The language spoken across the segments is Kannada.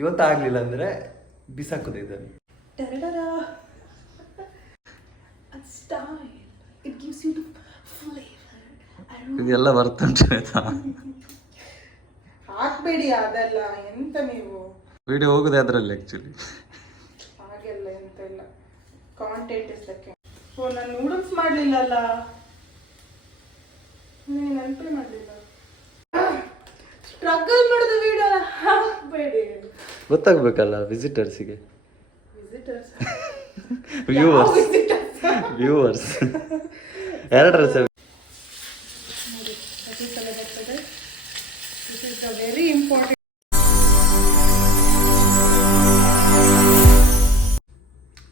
ಇವತ್ತಾಗಲಿಲ್ಲ ಅಂದರೆ ಬಿಸಾಕೋದು ಇದನ್ನು. ಇದೆಲ್ಲ ಬರ್ತಂತ ಆಯ್ತಾ? ಹಾಕ್ಬೇಡಿ ಅದೆಲ್ಲ, ಎಂತ ನೀವು ವಿಡಿಯೋ ಹೋಗುದೇ ಅದರಲ್ಲಿ ಆ್ಯಕ್ಚುಲಿ. ಹಾಗೆಲ್ಲ ಎಂತ ಇಲ್ಲ, ಕಾಂಟೆಂಟ್ ಇಷ್ಟಕ್ಕೆ. ಓ, ನಾನು ನೂಡಲ್ಸ್ ಮಾಡಲಿಲ್ಲಲ್ಲ, ನೆನಪೇ ಮಾಡಲಿಲ್ಲ. ಸ್ಟ್ರಗಲ್ ಮಾಡೋದು ವಿಡಿಯೋ ಹಾಕ್ಬೇಡಿ. ಗೊತ್ತಾಗ್ಬೇಕಲ್ಲ ವಿಸಿಟರ್ಸಿಗೆ. ವಿಸಿಟರ್ಸ್ ವ್ಯೂವರ್ಸ್ ಎರಡರ very important.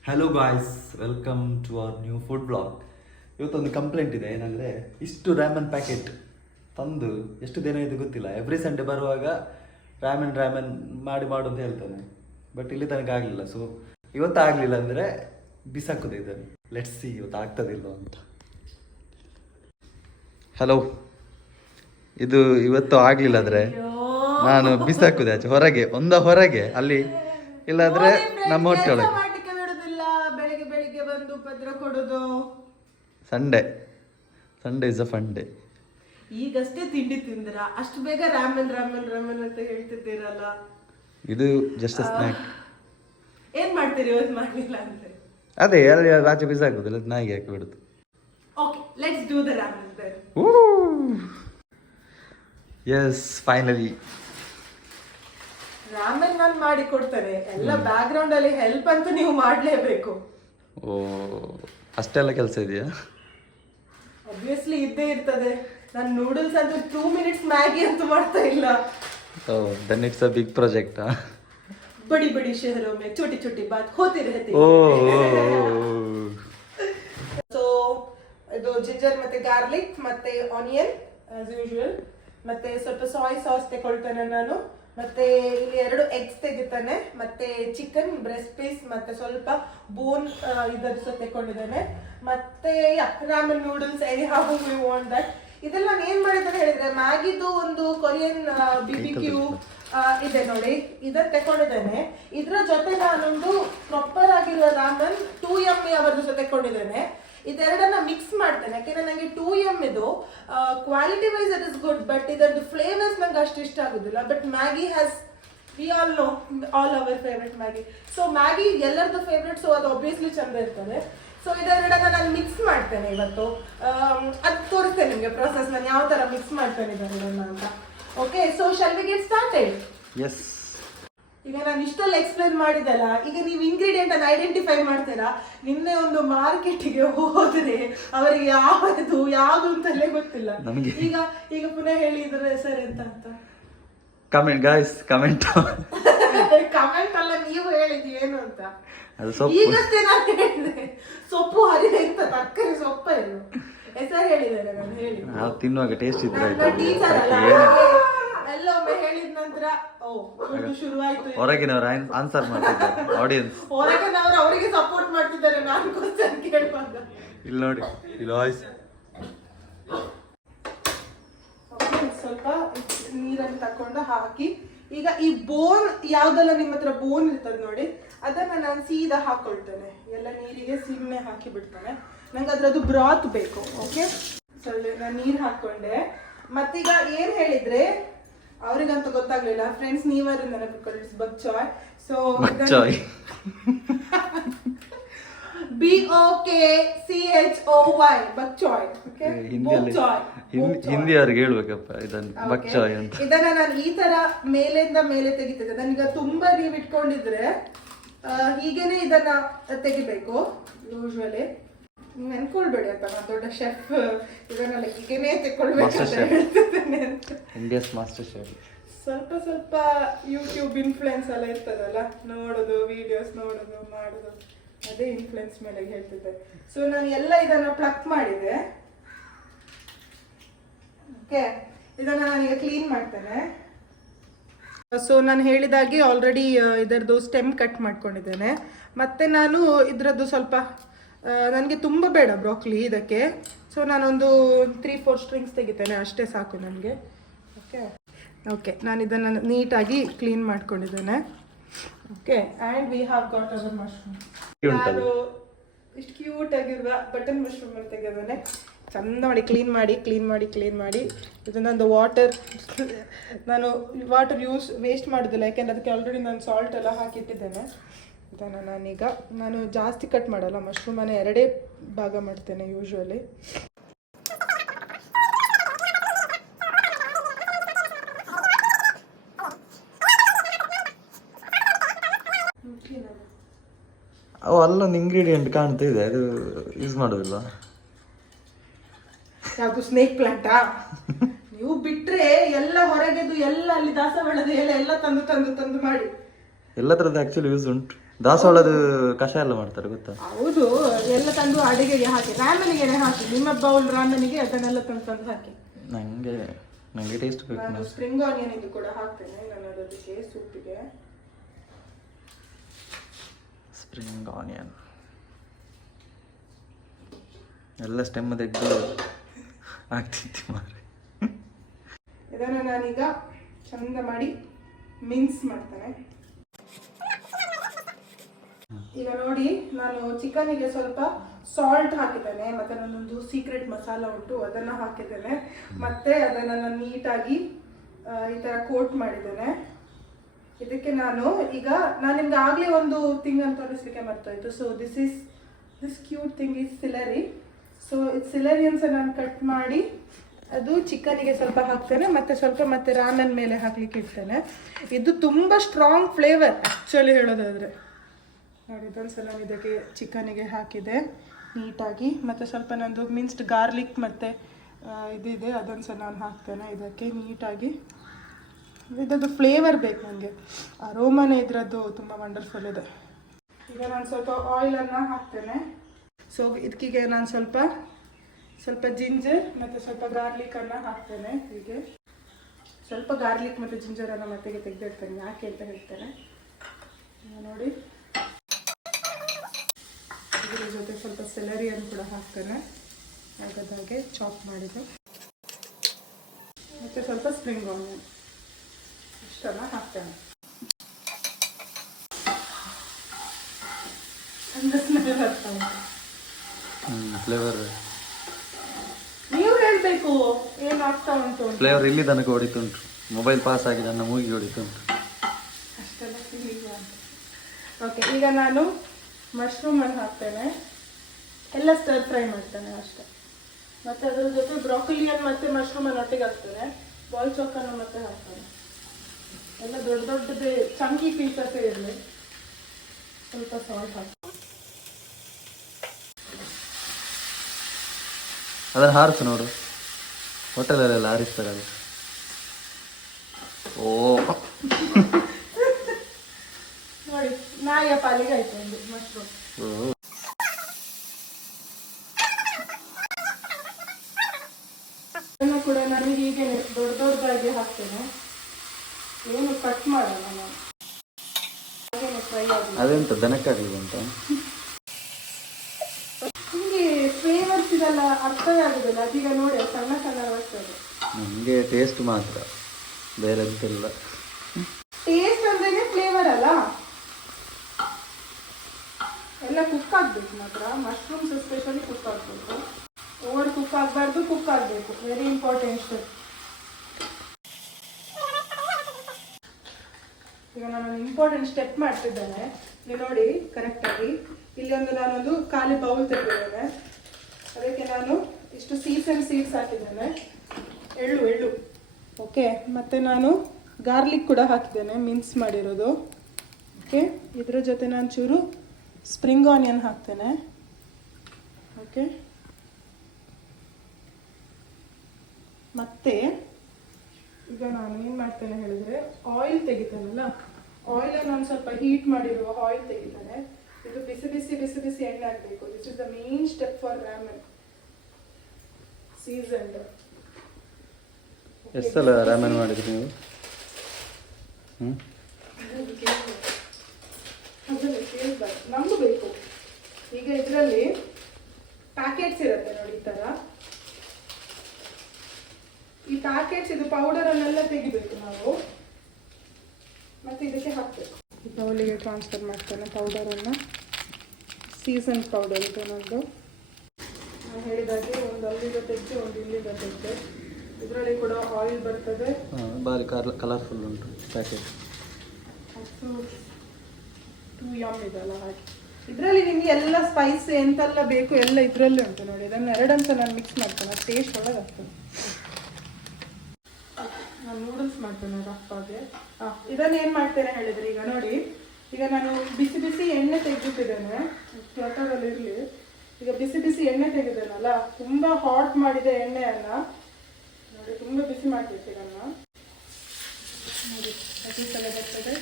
Hello guys, welcome to our new food blog. ಇವತ್ತೊಂದು ಕಂಪ್ಲೇಂಟ್ ಇದೆ. ಏನಂದರೆ ಇಷ್ಟು ರ್ಯಾಮನ್ ಪ್ಯಾಕೆಟ್ ತಂದು ಎಷ್ಟು ದಿನ ಇದು ಗೊತ್ತಿಲ್ಲ. ಎವ್ರಿ ಸಂಡೇ ಬರುವಾಗ ರ್ಯಾಮನ್ ಮಾಡು ಅಂತ ಹೇಳ್ತಾನೆ. ಬಟ್ ಇಲ್ಲಿ ತನಕ ಆಗಲಿಲ್ಲ. ಸೊ ಇವತ್ತಾಗಲಿಲ್ಲ ಅಂದರೆ ಬಿಸಾಕೋದು ಇದನ್ನು. ಲೆಟ್ಸ್ ಸಿ ಇವತ್ತು ಆಗ್ತದಿಲ್ಲ ಅಂತ. ಹಲೋ, ಇದು ಇವತ್ತು ಆಗಲಿಲ್ಲ ಅಂದರೆ ನಾನು ಬಿಸಾಕೋದೆ ಆಚೆ ಹೊರಗೆ, ಹೊರಗೆ ಅಲ್ಲಿ, ಇಲ್ಲಾಂದರೆ ನಮ್ಮ ಹೊಟ್ಟೆ ಒಳಗೆ. ಬೆಳಿಗ್ಗೆ ಬೆಳಿಗ್ಗೆ ಬಂದು ಉಪದ್ರ ಕೊಡೋದು. Sunday is a fun day. ಈಗಷ್ಟೇ ತಿಂಡಿ ತಿಂದ್ರ, ಅಷ್ಟು ಬೇಗ ರಾಮನ್ ಅಂತ ಹೇಳ್ತಿದ್ದೀರಲ್ಲ. ಇದು ಜಸ್ಟ್ ಸ್ನ್ಯಾಕ್. ಏನ್ ಮಾಡ್ತೀರಿ ಇವತ್ತು ಮಾಡಲಿಲ್ಲ ಅಂದ್ರೆ? ಅದೇ ಆಚೆ ಬಿಸಾಕೋದಿಲ್ಲ, ನಾಯಿಗೆ ಹಾಕಿ ಬಿಡುದು. Okay, let's do the ramen then. Yes, finally ramen ನಾನು ಮಾಡಿ ಕೊಡ್ತೇನೆ. ಎಲ್ಲ ಬ್ಯಾಕ್ ಗ್ರೌಂಡ್ ಅಲ್ಲಿ ಹೆಲ್ಪ್ ಅಂತ ನೀವು ಮಾಡ್ಲೇಬೇಕು. ಓ, ಅಷ್ಟೆಲ್ಲ ಕೆಲಸ ಇದೆಯಾ? ಆಬ್ವಿಯಸ್ಲಿ ಇದ್ದೇ ಇರ್ತದೆ. ನಾನು ನೂಡಲ್ಸ್ ಅಂತ 2 minutes ಮ್ಯಾಗಿ ಅಂತ ಮಾಡ್ತಾ ಇಲ್ಲ. Oh, then it's a big project. ಬಡಿ ಬಡಿ ಶಹರೋं में छोटी छोटी बात होती रहती है. ಸೊ ಇದು ಜಿಂಜರ್ ಮತ್ತೆ ಗಾರ್ಲಿಕ್ ಮತ್ತೆ ಆನಿಯನ್ ಆಸ್ ಯೂಶುವಲ್, ಮತ್ತೆ ಸ್ವಲ್ಪ ಸಾಯ್ ಸಾಸ್ ತಗೊಳ್ತೇನೆ ನಾನು. ಮತ್ತೆ ಇಲ್ಲಿ 2 ಎಗ್ಸ್ ತೆಗಿತಾನೆ, ಮತ್ತೆ ಚಿಕನ್ ಬ್ರೆಸ್ಟ್ ಪೀಸ್, ಮತ್ತೆ ಸ್ವಲ್ಪ ಬೋನ್ ಇದನ್ನು ಸಹ ತಗೊಂಡಿದ್ದೇನೆ. ಮತ್ತೆ ramen noodles, anyhow you want that. ಇದೆಲ್ಲ ನಾನು ಏನ್ ಮಾಡಿದ್ದೇನೆ ಹೇಳಿದ್ರೆ, ಮ್ಯಾಗಿದು ಒಂದು ಕೊರಿಯನ್ BBQ ಇದೆ ನೋಡಿ, ಇದನ್ನ ತಗೊಂಡಿದ್ದೇನೆ. ಇದ್ರ ಜೊತೆ ನಾನೊಂದು ಪ್ರಾಪರ್ ಆಗಿರೋ ರಾಮನ್ 2 yummy ಅವರದ್ದು ಸಹ ತಗೊಂಡಿದ್ದೇನೆ. ಇದೆರಡನ್ನ ಮಿಕ್ಸ್ ಮಾಡ್ತೇನೆ. ಯಾಕೆಂದ್ರೆ ನನಗೆ 2 yum ಇದು quality wise it is good, but ಇದರದ್ದು ಫ್ಲೇವರ್ಸ್ ನಂಗೆ ಅಷ್ಟು ಇಷ್ಟ ಆಗುದಿಲ್ಲ. But Maggi has, we all know all our favourite Maggi. So Maggi ಎಲ್ಲರದ್ದು ಫೇವ್ರೆಟ್, ಸೊ ಅದು ಆಬ್ವಿಯಸ್ಲಿ ಚಂದ ಇರ್ತದೆ. ಸೊ ಇದೆರಡನ್ನ ನಾನು ಮಿಕ್ಸ್ ಮಾಡ್ತೇನೆ ಇವತ್ತು. ಅದು ತೋರಿಸ್ತೇನೆ ನಿಮಗೆ ಪ್ರೊಸೆಸ್, ನಾನು ಯಾವ ತರ ಮಿಕ್ಸ್ ಮಾಡ್ತೇನೆ ಇದೆರಡನ್ನ ಅಂತ. Okay, so shall we get started? Yes. ಈಗ ನಾನು ಇಷ್ಟೆಲ್ಲ ಎಕ್ಸ್ಪ್ಲೇನ್ ಮಾಡಿದಲ್ಲ, ಈಗ ನೀವು ಇಂಗ್ರೀಡಿಯೆಂಟ್ ಅನ್ನು ಐಡೆಂಟಿಫೈ ಮಾಡ್ತೀರಾ. ನಿನ್ನೆ ಒಂದು ಮಾರ್ಕೆಟಿಗೆ ಹೋದ್ರೆ ಅವರಿಗೆ ಯಾವುದು ಅಂತಲೇ ಗೊತ್ತಿಲ್ಲ. ಈಗ ಪುನಃ ಹೇಳಿ ಇದರ ಹೆಸರು ಎಂತ ಅಂತ. ಕಮೆಂಟ್ ಗಾಯ್ಸ್, ಕಮೆಂಟ್ ಅಲ್ಲ, ನೀವು ಹೇಳಿದ್ ಏನು ಅಂತ. ಈಗಷ್ಟೇ ನಾನು ಹೇಳಿದೆ, ಸೊಪ್ಪು ಹರಿದೆ ಅಂತ, ತರಕಾರಿ ಸೊಪ್ಪ ಏನು ಹೆಸರು ಹೇಳಿದ್ದಾರೆ. ನಾನು ಹೇಳಿ ತಿನ್ನುವಾಗ ಟೇಸ್ಟ್ ಇದ್ರೆ ಟೀಚರ್ ಅಲ್ಲ, ಎಲ್ಲೊಮ್ಮೆ ಹೇಳಿದ ನಂತರ ಶುರುವಾಯ್ತು. ಹೊರಗಿನವರು ಆನ್ಸರ್ ಮಾಡ್ತಿದ್ದಾರೆ, ಆಡಿಯನ್ಸ್ ಹೊರಗಿನವರು ಅವರಿಗೆ ಸಪೋರ್ಟ್ ಮಾಡ್ತಿದ್ದಾರೆ. ನಾನು ಕ್ವಶ್ಚನ್ ಕೇಳುವಾಗ ಇಲ್ಲಿ ನೋಡಿ, ಇಲ್ಲಿ ವಾಯ್ಸ್ ಸ್ವಲ್ಪ ನೀರನ್ನು ತಕೊಂಡು ಹಾಕಿ. ಈಗ ಈ ಬೋನ್ ಯಾವ್ದೆಲ್ಲ ನಿಮ್ಮ ಹತ್ರ ಬೋನ್ ಇರ್ತದೆ ನೋಡಿ, ಅದನ್ನ ನಾನು ಸೀದಾ ಹಾಕೊಳ್ತೇನೆ. ಎಲ್ಲ ನೀರಿಗೆ ಸಿಮ್ಮೆ ಹಾಕಿ ಬಿಡ್ತೇನೆ. ನಂಗೆ ಅದ್ರದ್ದು ಬ್ರಾತ್ ಬೇಕು. ಓಕೆ, ಸ್ವಲ್ಪ ನಾನು ನೀರು ಹಾಕೊಂಡೆ. ಮತ್ತೀಗ ಏನ್ ಹೇಳಿದ್ರೆ ಅವ್ರಿಗಂತೂ ಗೊತ್ತಾಗ್ಲಿಲ್ಲ, ಫ್ರೆಂಡ್ಸ್ ನೀವಾರು ನೆನಪಿಕೊಳ್ಳಿ, bok choy. So BOKCHOY bok choy. Hindi ಅವ್ರಿಗೆ ಹೇಳ್ಬೇಕಪ್ಪ ಇದನ್ನು ಬಕ್ಚಾಯ್ ಅಂತ. ಇದನ್ನ ನಾನು ಈ ತರ ಮೇಲಿಂದ ಮೇಲೆ ತೆಗಿತಿದ್ದೆ. ನನಗೆ ತುಂಬಾ ನೀವು ಇಟ್ಕೊಂಡಿದ್ರೆ ಹೀಗೇನೆ ಇದನ್ನ ತೆಗಿಬೇಕು. ಯೂಶುವಲಿ ನೆನ್ಕೊಳ್ಬೇಡಿ ಅಂತ, ನಾನು ದೊಡ್ಡ ಶೆಫ್, ಇದನ್ನೆಲ್ಲ ಹೀಗೇನೆ ತೆಕ್ಕೊಳ್ಬೇಕು ಅಂತ ಹೇಳ್ತಿದ್ದೇನೆ ಅಂತ. India's master chef. ಸ್ವಲ್ಪ ಯೂಟ್ಯೂಬ್ ಇನ್ಫ್ಲುಯೆನ್ಸ್ ಎಲ್ಲ ಇರ್ತದಲ್ಲ, ನೋಡೋದು, ವಿಡಿಯೋಸ್ ನೋಡೋದು, ಮಾಡೋದು, ಅದೇ ಇನ್ಫ್ಲುಯೆನ್ಸ್ ಮೇಲೆ ಹೇಳ್ತಿದ್ದೆ. ಸೊ ನಾನು ಎಲ್ಲ ಇದನ್ನ ಪ್ಲಕ್ ಮಾಡಿದೆ. ಓಕೆ, ಇದನ್ನ ನಾನೀಗ ಕ್ಲೀನ್ ಮಾಡ್ತೇನೆ. ಸೊ ನಾನು ಹೇಳಿದಾಗೆ ಆಲ್ರೆಡಿ ಇದರದ್ದು ಸ್ಟೆಮ್ ಕಟ್ ಮಾಡ್ಕೊಂಡಿದ್ದೇನೆ. ಮತ್ತೆ ನಾನು ಇದರದ್ದು ಸ್ವಲ್ಪ, ನನಗೆ ತುಂಬ ಬೇಡ ಬ್ರೋಕ್ಲಿ ಇದಕ್ಕೆ. ಸೊ ನಾನೊಂದು 3-4 ಸ್ಟ್ರಿಂಗ್ಸ್ ತೆಗಿತೇನೆ, ಅಷ್ಟೇ ಸಾಕು ನನಗೆ. ಓಕೆ, ನಾನು ಇದನ್ನು ನೀಟಾಗಿ ಕ್ಲೀನ್ ಮಾಡ್ಕೊಂಡಿದ್ದೇನೆ. Okay and we have got our mushroom. ನಾನು ಇಷ್ಟು ಕ್ಯೂಟ್ ಆಗಿರುವ ಬಟನ್ ಮಶ್ರೂಮ್ ಅಂತ ತೆಗೆದಾನೆ. ಚಂದ ಮಾಡಿ ಕ್ಲೀನ್ ಮಾಡಿ ಇದನ್ನೊಂದು ನಾನು ವಾಟರ್ ವೇಸ್ಟ್ ಮಾಡೋದಿಲ್ಲ, ಯಾಕೆಂದ್ರೆ ಅದಕ್ಕೆ ಆಲ್ರೆಡಿ ನಾನು ಸಾಲ್ಟ್ ಎಲ್ಲ ಹಾಕಿಟ್ಟಿದ್ದೇನೆ. ಇದನ್ನು ನಾನು ಜಾಸ್ತಿ ಕಟ್ ಮಾಡಲ್ಲ, ಮಶ್ರೂಮನ್ನು 2 ಭಾಗ ಮಾಡ್ತೇನೆ ಯೂಶ್ವಲಿ. ಅವು ಅಲ್ಲೊಂದು ಇಂಗ್ರೀಡಿಯೆಂಟ್ ಕಾಣ್ತಾ ಇದೆ, ಅದು ಯೂಸ್ ಮಾಡೋದಿಲ್ಲ. ಯಾವುದು ಸ್ನೇಕ್ ಪ್ಲಾಂಟಾ? ನೀವು ಬಿಟ್ರೆ ಎಲ್ಲ ಹೊರಗೆದು ಎಲ್ಲ ಅಲ್ಲಿ ದಾಸವಾಳದ ಎಲೆ ಎಲ್ಲ ತಂದು ಮಾಡಿ. ಎಲ್ಲ ತರದ್ದು ಆಕ್ಚುಲಿ ಯೂಸ್ ಉಂಟು. ದಾಸವಾಳದ ಕಷಾಯ ಎಲ್ಲ ಮಾಡ್ತಾರೆ ಗೊತ್ತಾ? ಹೌದು, ಎಲ್ಲ ತಂದು ಅಡಿಗೆಗೆ ಹಾಕಿ, ರಾಮನಿಗೆ ಹಾಕಿ, ನಿಮ್ಮ ಬೌಲ್ ರಾಮನಿಗೆ ಅದನ್ನೆಲ್ಲ ತಂದು ಹಾಕಿ. ನಂಗೆ ಟೇಸ್ಟ್ ಬೇಕು. ನಾನು ಸ್ಪ್ರಿಂಗ್ ಆನಿಯನ್ ಇದು ಕೂಡ ಹಾಕ್ತೇನೆ ನಾನು ಅದಕ್ಕೆ ಸೂಪಿಗೆ. ಸ್ಪ್ರಿಂಗ್ ಆನಿಯನ್ ಎಲ್ಲ ಸ್ಟೆಮ್ ತೆಗೆದು ಆಗ್ತಿತ್ತು ಮಾರೆ. ಇದನ್ನು ನಾನೀಗ ಚಂದ ಮಾಡಿ ಮಿನ್ಸ್ ಮಾಡ್ತೇನೆ. ಈಗ ನೋಡಿ, ನಾನು ಚಿಕನಿಗೆ ಸ್ವಲ್ಪ ಸಾಲ್ಟ್ ಹಾಕಿದ್ದೇನೆ, ಮತ್ತೆ ನನ್ನೊಂದು ಸೀಕ್ರೆಟ್ ಮಸಾಲ ಉಂಟು ಅದನ್ನು ಹಾಕಿದ್ದೇನೆ, ಮತ್ತೆ ಅದನ್ನು ನಾನು ನೀಟಾಗಿ ಈ ಥರ ಕೋಟ್ ಮಾಡಿದ್ದೇನೆ. ಇದಕ್ಕೆ ನಾನು ನಿಮ್ಗೆ ಆಗಲೇ ಒಂದು ಥಿಂಗ್ ಅಂತ ತೋರಿಸ್ಲಿಕ್ಕೆ ಮರ್ತೋಯ್ತು. So this cute thing is celery. So ಇದು ಸಿಲರಿಯನ್ಸ್ ನಾನು ಕಟ್ ಮಾಡಿ ಅದು ಚಿಕನಿಗೆ ಸ್ವಲ್ಪ ಹಾಕ್ತೇನೆ, ಮತ್ತೆ ರಾಮನ್ ಮೇಲೆ ಹಾಕ್ಲಿಕ್ಕೆ ಇಡ್ತೇನೆ. ಇದು ತುಂಬ ಸ್ಟ್ರಾಂಗ್ ಫ್ಲೇವರ್ ಆ್ಯಕ್ಚುಲಿ ಹೇಳೋದಾದರೆ. ನೋಡಿ, ಇದೊಂದ್ಸಲ ನಾನು ಇದಕ್ಕೆ ಚಿಕನಿಗೆ ಹಾಕಿದೆ ನೀಟಾಗಿ, ಮತ್ತು ಸ್ವಲ್ಪ ನಂದು ಮಿನ್ಸ್ಡ್ ಗಾರ್ಲಿಕ್ ಮತ್ತು ಇದಿದೆ ಅದೊಂದ್ಸಲ ನಾನು ಹಾಕ್ತೇನೆ ಇದಕ್ಕೆ ನೀಟಾಗಿ. ಇದರದ್ದು ಫ್ಲೇವರ್ ಬೇಕು ನನಗೆ, ಅರೋಮನೆ ಇದರದ್ದು ತುಂಬ ವಂಡರ್ಫುಲ್ ಇದೆ. ಈಗ ನಾನು ಸ್ವಲ್ಪ ಆಯಿಲನ್ನು ಹಾಕ್ತೇನೆ. ಸೊ ಇದಕ್ಕೆ ನಾನು ಸ್ವಲ್ಪ ಜಿಂಜರ್ ಮತ್ತು ಸ್ವಲ್ಪ ಗಾರ್ಲಿಕನ್ನು ಹಾಕ್ತೇನೆ. ಹೀಗೆ ಸ್ವಲ್ಪ ಗಾರ್ಲಿಕ್ ಮತ್ತು ಜಿಂಜರನ್ನು ಮತ್ತೆಗೆ ತೆಗೆದಿಡ್ತೇನೆ, ಯಾಕೆ ಅಂತ ಹೇಳ್ತೇನೆ. ನೋಡಿ, ಇದರ ಜೊತೆ ಸ್ವಲ್ಪ ಸೆಲರಿಯನ್ನು ಕೂಡ ಹಾಕ್ತೇನೆ, ಹಾಗೆ ಚಾಪ್ ಮಾಡಿದೆ, ಮತ್ತು ಸ್ವಲ್ಪ ಸ್ಪ್ರಿಂಗ್ ಆನಿಯನ್ ಇಷ್ಟನ್ನು ಹಾಕ್ತೇನೆ. ಫ್ಲೇವರ್ ನೀವು ಹೇಳ್ಬೇಕು ಏನು ಆಗ್ತಾ ಉಂಟು. ಫ್ಲೇವರ್ ಇಲ್ಲಿ ತನಕ ಹೊಡಿತುಂಟು, ಮೊಬೈಲ್ ಪಾಸ್ ಆಗಿ ನನ್ನ ಮೂಗಿಗೆ ಹೊಡಿತುಂಟು ಅಷ್ಟೆಲ್ಲ. ಓಕೆ, ಈಗ ನಾನು ಮಶ್ರೂಮನ್ನು ಹಾಕ್ತೇನೆ, ಎಲ್ಲ ಸ್ಟರ್ ಫ್ರೈ ಮಾಡ್ತೇನೆ ಅಷ್ಟೇ. ಮತ್ತು ಅದರ ಜೊತೆ ಬ್ರಾಕೊಲಿಯನ್ನು ಮತ್ತು ಮಶ್ರೂಮನ್ನು ಒಟ್ಟಿಗೆ ಹಾಕ್ತೇನೆ, ಬಾಲ್ ಚಾಕನ್ನು ಮತ್ತೆ ಹಾಕ್ತೇನೆ. ಎಲ್ಲ ದೊಡ್ಡದೇ ಚಂಕಿ ಪೀಸಸ್ಸೇ ಇರಲಿ. ಸ್ವಲ್ಪ ಸಾಲ್ಟ್ ಹಾಕಿ ಅದನ್ನು ಹಾರಿಸು ನೋಡು, ಹೋಟೆಲಲ್ಲೆಲ್ಲ ಹಾರಿಸ್ತಾರೆ ಅದು. ಓ ನೋಡಿ, ನಾಯಿಯ ಪಾಲಿಗೆ ಆಯ್ತು ಒಂದು ಮಶ್ರೂಮ್. ಅದನ್ನು ಕೂಡ ನಾನು ಹೀಗೆ ದೊಡ್ಡದಾಗಿ ಹಾಕ್ತೇನೆ, ಏನು ಕಟ್ ಮಾಡಲ್ಲ ನಾನು, ಹಾಗೇನೆ ಫ್ರೈ ಆಗಿ. ಅದೆಂತ ದನಕ್ಕಾಗಲಿಲ್ಲ ಅಂತ ನಿಮಗೆ ಫ್ಲೇವರ್ಸ್ ಇದೆಲ್ಲ ಅರ್ಥವೇ ಆಗುದಿಲ್ಲ. ಅದೀಗ ನೋಡಿ ಸಣ್ಣ ಬರ್ತದೆ. ನನಗೆ ಟೇಸ್ಟ್ ಮಾತ್ರ, ಬೇರೆ ಎಂತಿಲ್ಲ. ಟೇಸ್ಟ್ ಅಂದ್ರೇನೆ ಫ್ಲೇವರ್ ಅಲ್ಲ, ಎಲ್ಲ ಕುಕ್ ಆಗ್ಬೇಕು ಮಾತ್ರ. ಮಶ್ರೂಮ್ಸ್ ಎಸ್ಪೆಷಲಿ ಕುಕ್ ಆಗಬೇಕು, ಓವರ್ ಕುಕ್ ಆಗಬಾರ್ದು, ಕುಕ್ ಆಗಬೇಕು, ವೆರಿ ಇಂಪಾರ್ಟೆಂಟ್ ಸ್ಟೆಪ್. ಈಗ ನಾನು ಇಂಪಾರ್ಟೆಂಟ್ ಸ್ಟೆಪ್ ಮಾಡ್ತಿದ್ದೇನೆ, ನೀವು ನೋಡಿ ಕರೆಕ್ಟಾಗಿ. ಇಲ್ಲಿ ನಾನೊಂದು ಖಾಲಿ ಬೌಲ್ ತೆಗೆದಿದ್ದೇನೆ, ಅದಕ್ಕೆ ನಾನು ಇಷ್ಟು ಸೀಡ್ಸ್ ಹಾಕಿದ್ದೇನೆ, ಎಳ್ಳು ಓಕೆ, ಮತ್ತು ನಾನು ಗಾರ್ಲಿಕ್ ಕೂಡ ಹಾಕಿದ್ದೇನೆ, ಮಿನ್ಸ್ ಮಾಡಿರೋದು. ಓಕೆ, ಇದರ ಜೊತೆ ನಾನು ಚೂರು ಸ್ಪ್ರಿಂಗ್ ಆನಿಯನ್ ಹಾಕ್ತೇನೆ. ಓಕೆ, ಮತ್ತೆ ಈಗ ನಾನು ಏನು ಮಾಡ್ತೇನೆ ಹೇಳಿದರೆ, ಆಯಿಲ್ ತೆಗಿತೇನಲ್ಲ, ಆಯಿಲನ್ನು ನಾನು ಸ್ವಲ್ಪ ಹೀಟ್ ಮಾಡಿರುವ ಆಯಿಲ್ ತೆಗಿತೇನೆ. ಇದು ಬಿಸಿ ಎಣ್ಣೆ ಆಗಬೇಕು. This is the main step for Raman seasoned. ಎಷ್ಟು ಸಲ ರಾಮನ್ ಮಾಡಿದ್ರಿ ನೀವು? ನಂಬಬೇಕು. ಈಗ ಇದರಲ್ಲಿ ಪ್ಯಾಕೆಟ್ಸ್ ಇರುತ್ತೆ ನೋಡಿ, ಈ ಥರ ಈ ಪ್ಯಾಕೆಟ್ಸ್, ಇದು ಪೌಡರನ್ನೆಲ್ಲ ತೆಗಿಬೇಕು ನಾವು, ಮತ್ತೆ ಇದಕ್ಕೆ ಹಾಕಬೇಕು. ಈ ಬೌಲಿಗೆ ಟ್ರಾನ್ಸ್ಫರ್ ಮಾಡ್ತೇನೆ ಪೌಡರನ್ನು. ಸೀಸನ್ ಪೌಡರ್ ಇದು ನನ್ನದು. ನಾನು ಹೇಳಿದಾಗೆ ಒಂದು ಅಲ್ಲಿಗೆ ತೆಗೆದು ಒಂದು ಇಲ್ಲಿಗೆ ತೆಗೆದು. ಇದರಲ್ಲಿ ಕೂಡ ಆಯಿಲ್ ಬರ್ತದೆ. ಭಾರಿ ಕಲರ್ಫುಲ್ ಉಂಟು ಪ್ಯಾಕೆಟ್. ಅದು ಟೂ ಯಮ್ ಇದೆಲ್ಲ ಹಾಗೆ. ಇದರಲ್ಲಿ ನಿಮಗೆ ಎಲ್ಲ ಸ್ಪೈಸ್ ಎಂತೆಲ್ಲ ಬೇಕು ಎಲ್ಲ ಇದರಲ್ಲೇ ಉಂಟು ನೋಡಿ. ಇದನ್ನು ಎರಡಂತ ನಾನು ಮಿಕ್ಸ್ ಮಾಡ್ತೇನೆ, ಅದು ಟೇಸ್ಟ್ ಒಳ್ಳೆದಾಗ್ತದೆ. ನಾನು ನೂಡಲ್ಸ್ ಮಾಡ್ತೇನೆ ರಫಾಗೆ. ಇದನ್ನು ಏನು ಮಾಡ್ತೇನೆ ಹೇಳಿದರೆ, ಈಗ ನೋಡಿ, ಈಗ ನಾನು ಬಿಸಿ ಬಿಸಿ ಎಣ್ಣೆ ತೆಗೆದಿಟ್ಟಿದ್ದೇನೆ. ಫ್ಲಟರಲ್ಲಿ ಇರಲಿ. ಈಗ ಬಿಸಿ ಬಿಸಿ ಎಣ್ಣೆ ತೆಗೆದೇನಲ್ಲ, ತುಂಬ ಹಾಟ್ ಮಾಡಿದ ಎಣ್ಣೆಯನ್ನು ನೋಡಿ, ತುಂಬ ಬಿಸಿ ಮಾಡ್ಬೇಕು ಇದನ್ನು ನೋಡಿ. ಅದಿಸಲ ಬರ್ತದೆ.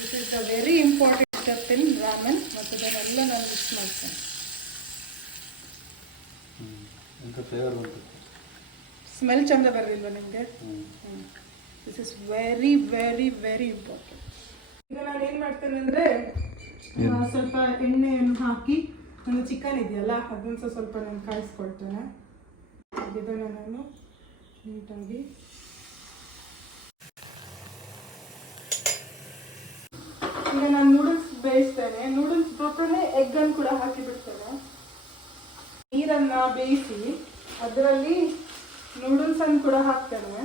This is the very important step in Raman. ಮತ್ತು ಇದನ್ನೆಲ್ಲ ನಾನು ಮಿಕ್ಸ್ ಮಾಡ್ತೇನೆ. ಫ್ಲೇವರ್ ಉಂಟು. ಸ್ಮೆಲ್ ಚಂದ ಬರಲಿಲ್ವ ನಿಮಗೆ? This is very very very important. ಈಗ ನಾನು ಏನು ಮಾಡ್ತೇನೆ ಅಂದರೆ, ಸ್ವಲ್ಪ ಎಣ್ಣೆಯನ್ನು ಹಾಕಿ ಒಂದು ಚಿಕನ್ ಇದೆಯಲ್ಲ ಅದನ್ನು ಸ್ವಲ್ಪ ನಾನು ಕಾಯಿಸ್ಕೊಳ್ತೇನೆ. ಇದನ್ನು ನಾನು ನೀಟಾಗಿ ಈಗ ನಾನು ನೂಡಲ್ಸ್ ಬೇಯಿಸ್ತೇನೆ. ನೂಡಲ್ಸ್ ಜೊತೆನೆ ಎಗ್ಗನ್ನು ಕೂಡ ಹಾಕಿ ಬಿಡ್ತೇನೆ. ನೀರನ್ನು ಬೇಯಿಸಿ ಅದರಲ್ಲಿ ನೂಡಲ್ಸನ್ನು ಕೂಡ ಹಾಕ್ತೇನೆ.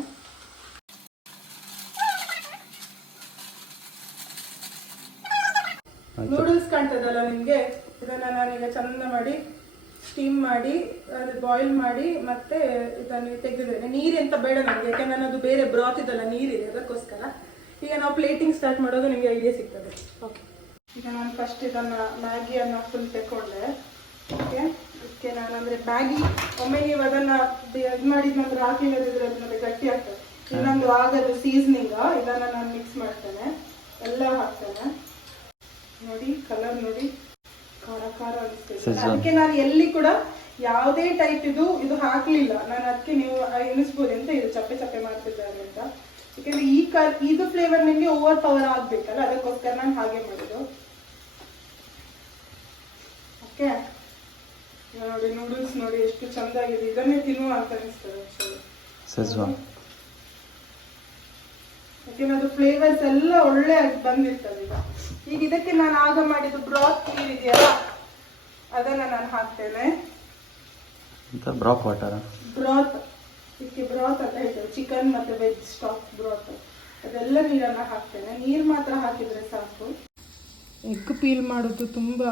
ನೂಡಲ್ಸ್ ಕಾಣ್ತದಲ್ಲ ನಿಮಗೆ, ಇದನ್ನು ನಾನೀಗ ಚಂದ ಮಾಡಿ ಸ್ಟೀಮ್ ಮಾಡಿ ಅದು ಬಾಯ್ಲ್ ಮಾಡಿ ಮತ್ತೆ ಇದನ್ನು ತೆಗೆದಿದ್ದೇನೆ. ನೀರೆಂತ ಬೇಡ ನನಗೆ, ಯಾಕಂದ್ರೆ ನನ್ನದು ಬೇರೆ ಬ್ರಾತ್ ಇದೆಲ್ಲ ನೀರಿದೆ, ಅದಕ್ಕೋಸ್ಕರ. ಈಗ ನಾವು ಪ್ಲೇಟಿಂಗ್ ಸ್ಟಾರ್ಟ್ ಮಾಡೋದು ನಿಮಗೆ ಐಡಿಯಾ ಸಿಗ್ತದೆ. ಓಕೆ, ಈಗ ನಾನು ಫಸ್ಟ್ ಇದನ್ನು ಮ್ಯಾಗಿಯನ್ನು ಫುಲ್ ತೆಕ್ಕೊಂಡೆ. ಓಕೆ, ಇದಕ್ಕೆ ನಾನು ಅಂದರೆ ಮ್ಯಾಗಿ ಒಮ್ಮೆ ನೀವು ಅದನ್ನು ಇದು ಮಾಡಿದ ನಂತರ ಹಾಕಿಲ್ಲದಿದ್ರೆ ಅದು ನನಗೆ ಗಟ್ಟಿ ಆಗ್ತದೆ. ಇನ್ನೊಂದು ಆಗದು ಸೀಸನಿಂಗ್, ಇದನ್ನು ನಾನು ಮಿಕ್ಸ್ ಮಾಡ್ತೇನೆ, ಎಲ್ಲ ಹಾಕ್ತೇನೆ. ನೋಡಿ ಕಲರ್ ನೋಡಿ, ಖಾರ ಖಾರ ಅನಿಸ್ತದೆ. ಅದಕ್ಕೆ ನಾನು ಎಲ್ಲಿ ಕೂಡ ಯಾವುದೇ ಟೈಪ್ ಇದು ಹಾಕಲಿಲ್ಲ ನಾನು. ಅದಕ್ಕೆ ನೀವು ಎನಿಸ್ಬೋದು ಅಂತ ಇದು ಚಪ್ಪೆ ಚಪ್ಪೆ ಮಾಡ್ತಿದ್ದಾರೆ ಅಂತ. ಯಾಕಂದ್ರೆ ಇದು ಫ್ಲೇವರ್ ನಿಮಗೆ ಓವರ್ ಪವರ್ ಆಗ್ಬೇಕಲ್ಲ, ಅದಕ್ಕೋಸ್ಕರ ನಾನು ಹಾಗೆ ಮಾಡೋದು. ಓಕೆ, ನೋಡಿ ನೂಡಲ್ಸ್ ನೋಡಿ ಎಷ್ಟು ಚಂದಾಗಿದೆ. ಇದನ್ನೇ ತಿನ್ನುವ ಅಂತ ಅನಿಸ್ತದೆ ಆಕ್ಚುಲಿ. ಯಾಕೆಂದ್ರೆ ಅದು ಫ್ಲೇವರ್ಸ್ ಎಲ್ಲ ಒಳ್ಳೆ ಬಂದಿರ್ತದೆ. ಈಗ ಇದಕ್ಕೆ ನಾನು ಆಗ ಮಾಡಿದ್ದು ಬ್ರಾತ್ ನೀರಿದೆಯಲ್ಲ ಅದನ್ನ ನಾನು ಹಾಕ್ತೇನೆ. ಬ್ರಾತ್ ವಾಟರ್, ಬ್ರಾತ್, ಇದಕ್ಕೆ ಬ್ರಾತ್ ಅಂತ ಹೇಳ್ತೇವೆ, ಚಿಕನ್ ಮತ್ತೆ ವೆಜ್ ಸ್ಟಾಕ್ ಬ್ರಾತ್. ಅದೆಲ್ಲ ನೀರನ್ನ ಹಾಕ್ತೇನೆ. ನೀರು ಮಾತ್ರ ಹಾಕಿದ್ರೆ ಸಾಕು. ಎಗ್ ಪೀಲ್ ಮಾಡೋದು ತುಂಬಾ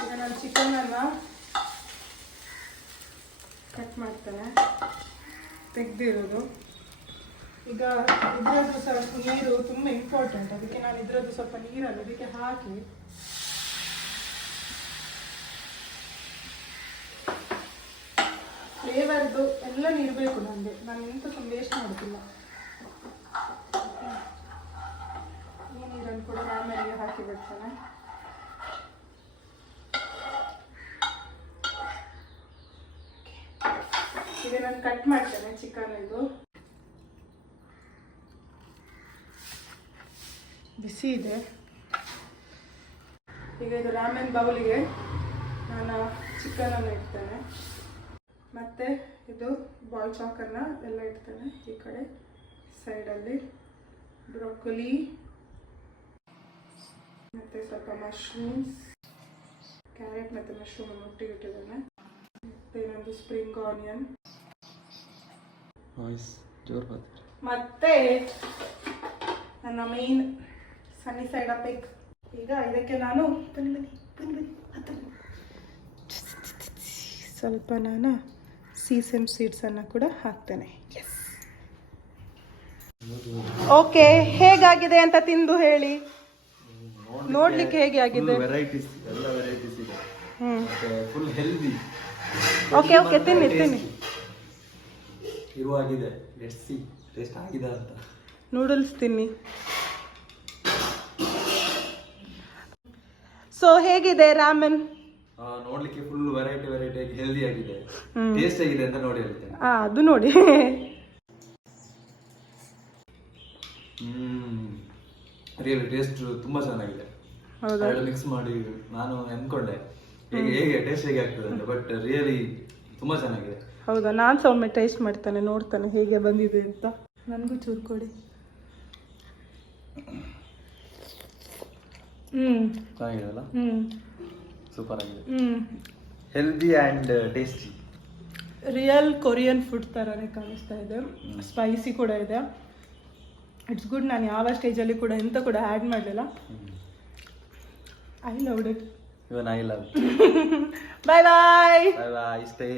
ಈಗ ನಾನು ಚಿಕನ್ ಅನ್ನ ಕಟ್ ಮಾಡ್ತೇನೆ, ತೆಗ್ದಿರೋದು. ಈಗ ಇದ್ರದ್ದು ಸ್ವಲ್ಪ ನೀರು ತುಂಬ ಇಂಪಾರ್ಟೆಂಟ್, ಅದಕ್ಕೆ ನಾನು ಇದ್ರದ್ದು ಸ್ವಲ್ಪ ನೀರನ್ನು ಇದಕ್ಕೆ ಹಾಕಿ ಫ್ಲೇವರ್ದು ಎಲ್ಲ ನೀರು ಬೇಕು ನನಗೆ. ನಾನು ಎಂತ ತುಂಬ ವೇಸ್ಟ್ ಮಾಡೋದಿಲ್ಲ. ಈ ನೀರನ್ನು ಕೂಡ ಆಮೇಲೆ ಹಾಕಿ ಬಿಡ್ತೇನೆ. ಈಗ ನಾನು ಕಟ್ ಮಾಡ್ತೇನೆ ಚಿಕನ್. ಇದು ಬಿಸಿ ಇದೆ. ಈಗ ಇದು ರಾಮೆನ್ ಬೌಲಿಗೆ ನಾನು ಚಿಕನನ್ನು ಇಡ್ತೇನೆ. ಮತ್ತು ಇದು ಬಾಲ್ ಚಾಕನ್ನು ಎಲ್ಲ ಇಡ್ತೇನೆ ಈ ಕಡೆ ಸೈಡಲ್ಲಿ. ಬ್ರೊಕೊಲಿ ಮತ್ತು ಸ್ವಲ್ಪ ಮಶ್ರೂಮ್ಸ್, ಕ್ಯಾರೆಟ್ ಮತ್ತು ಮಶ್ರೂಮನ್ನು ಒಟ್ಟಿಗೆ ಇಟ್ಟಿದ್ದೇನೆ. ಮತ್ತು ಇನ್ನೊಂದು ಸ್ಪ್ರಿಂಗ್ ಆನಿಯನ್, ಮತ್ತೆ ನನ್ನ ಮೇನ್ ಸನ್ನಿ ಸೈಡ್ ಅಪ್ ಎಗ್. ಈಗ ಇದಕ್ಕೆ ನಾನು ಸ್ವಲ್ಪ ನಾನು ಸೀಸಮ್ ಸೀಡ್ಸನ್ನು ಕೂಡ ಹಾಕ್ತೇನೆ. ಎಸ್, ಓಕೆ, ಹೇಗಾಗಿದೆ ಅಂತ ತಿಂದು ಹೇಳಿ. ನೋಡ್ಲಿಕ್ಕೆ ಹೇಗೆ ಆಗಿದೆ? ವೆರೈಟೀಸ್, ಎಲ್ಲ ವೆರೈಟೀಸ್ ಇದೆ. Full healthy. ಓಕೆ ಓಕೆ, ತಿನ್ನಿ ತಿನ್ನಿ. ಇರುವಾಗಿದೆ. ಲೆಟ್ಸ್ ಸಿ ಟೇಸ್ಟ್ ಆಗಿದೆ ಅಂತ. ನೂಡಲ್ಸ್ ತಿನ್ನಿ. ಸೊ ಹೇಗಿದೆ ರಾಮನ್? ನೋಡ್ಲಿಕ್ಕೆ ಫುಲ್ ವೆರೈಟಿ ಆಗಿ ಹೆಲ್ದಿ ಆಗಿದೆ, ಟೇಸ್ಟ್ ಆಗಿದೆ ಅಂತ ನೋಡಿ ಹೇಳ್ತೇನೆ. ಅದು ನೋಡಿ. ರಿಯಲಿ ಟೇಸ್ಟ್ ತುಂಬಾ ಚೆನ್ನಾಗಿದೆ. ಮಿಕ್ಸ್ ಮಾಡಿ ನಾನು ಅನ್ಕೊಂಡೆ ಹೇಗೆ ಟೇಸ್ಟ್ ಹೇಗೆ ಆಗ್ತದೆ ಅಂತ, ಬಟ್ ರಿಯಲಿ ತುಂಬಾ ಚೆನ್ನಾಗಿದೆ. ಹೌದಾ, ನಾನು ಸಹ ಒಮ್ಮೆ ಟೇಸ್ಟ್ ಮಾಡ್ತಾನೆ, ನೋಡ್ತಾನೆ ಹೇಗೆ ಬಂದಿದೆ ಅಂತ. ನನಗೂ ಚೂರು ಕೊಡಿ. ಚೆನ್ನಾಗಿದೆಯಲ್ಲ, ಸೂಪರ್ ಆಗಿದೆ, ಹ್ಞೂ healthy and tasty. Real Korean food ಥರನೇ ಕಾಣಿಸ್ತಾ ಇದೆ. ಸ್ಪೈಸಿ ಕೂಡ ಇದೆ. It's good. ನಾನು ಯಾವ ಸ್ಟೇಜಲ್ಲಿ ಕೂಡ ಎಂತ ಕೂಡ ಆ್ಯಡ್ ಮಾಡಲಿಲ್ಲ. I loved it. Even I love. Bye bye. Bye bye, stay.